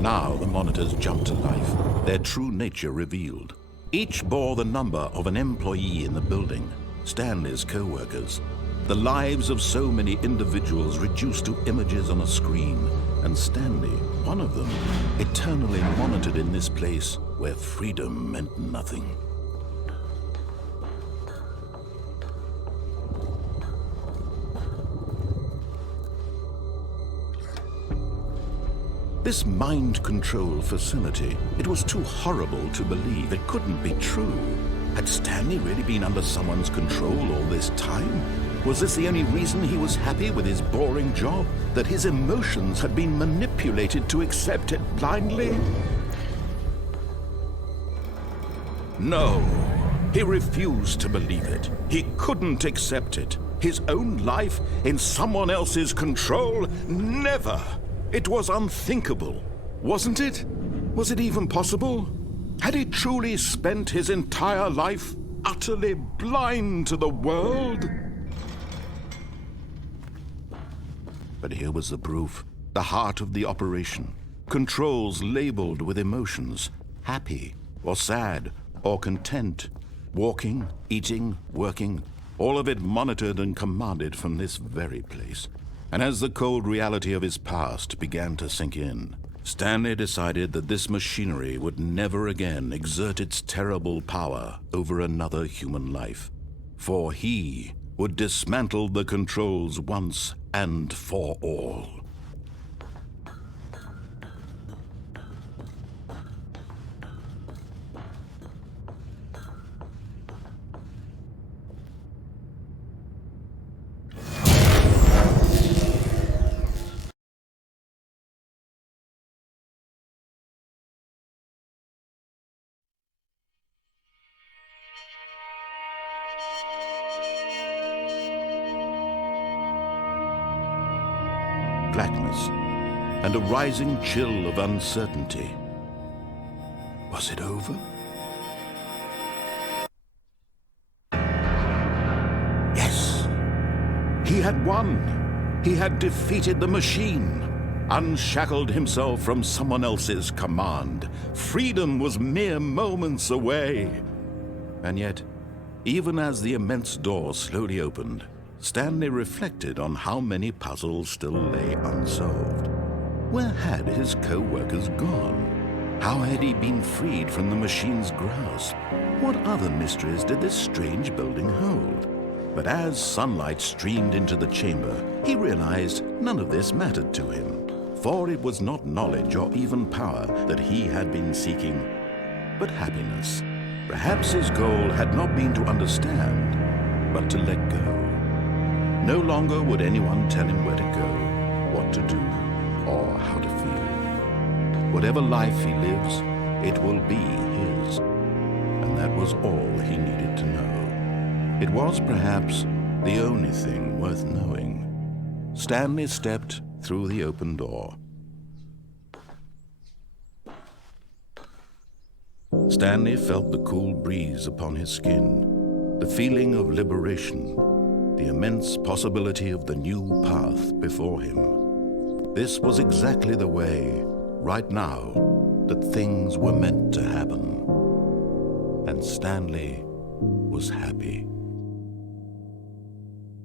Now the monitors jumped to life, their true nature revealed. Each bore the number of an employee in the building, Stanley's co-workers. The lives of so many individuals reduced to images on a screen, and Stanley, one of them, eternally monitored in this place where freedom meant nothing. This mind control facility, it was too horrible to believe. It couldn't be true. Had Stanley really been under someone's control all this time? Was this the only reason he was happy with his boring job? That his emotions had been manipulated to accept it blindly? No, he refused to believe it. He couldn't accept it. His own life in someone else's control? Never! It was unthinkable, wasn't it? Was it even possible? Had he truly spent his entire life utterly blind to the world? But here was the proof, the heart of the operation. Controls labeled with emotions, happy or sad or content, walking, eating, working, all of it monitored and commanded from this very place. And as the cold reality of his past began to sink in, Stanley decided that this machinery would never again exert its terrible power over another human life. For he would dismantle the controls once and for all. Blackness, and a rising chill of uncertainty. Was it over? Yes! He had won! He had defeated the machine, unshackled himself from someone else's command. Freedom was mere moments away. And yet, even as the immense door slowly opened, Stanley reflected on how many puzzles still lay unsolved. Where had his co-workers gone? How had he been freed from the machine's grasp? What other mysteries did this strange building hold? But as sunlight streamed into the chamber, he realized none of this mattered to him, for it was not knowledge or even power that he had been seeking, but happiness. Perhaps his goal had not been to understand, but to let go. No longer would anyone tell him where to go, what to do, or how to feel. Whatever life he lives, it will be his. And that was all he needed to know. It was perhaps the only thing worth knowing. Stanley stepped through the open door. Stanley felt the cool breeze upon his skin, the feeling of liberation, the immense possibility of the new path before him. This was exactly the way, right now, that things were meant to happen. And Stanley was happy.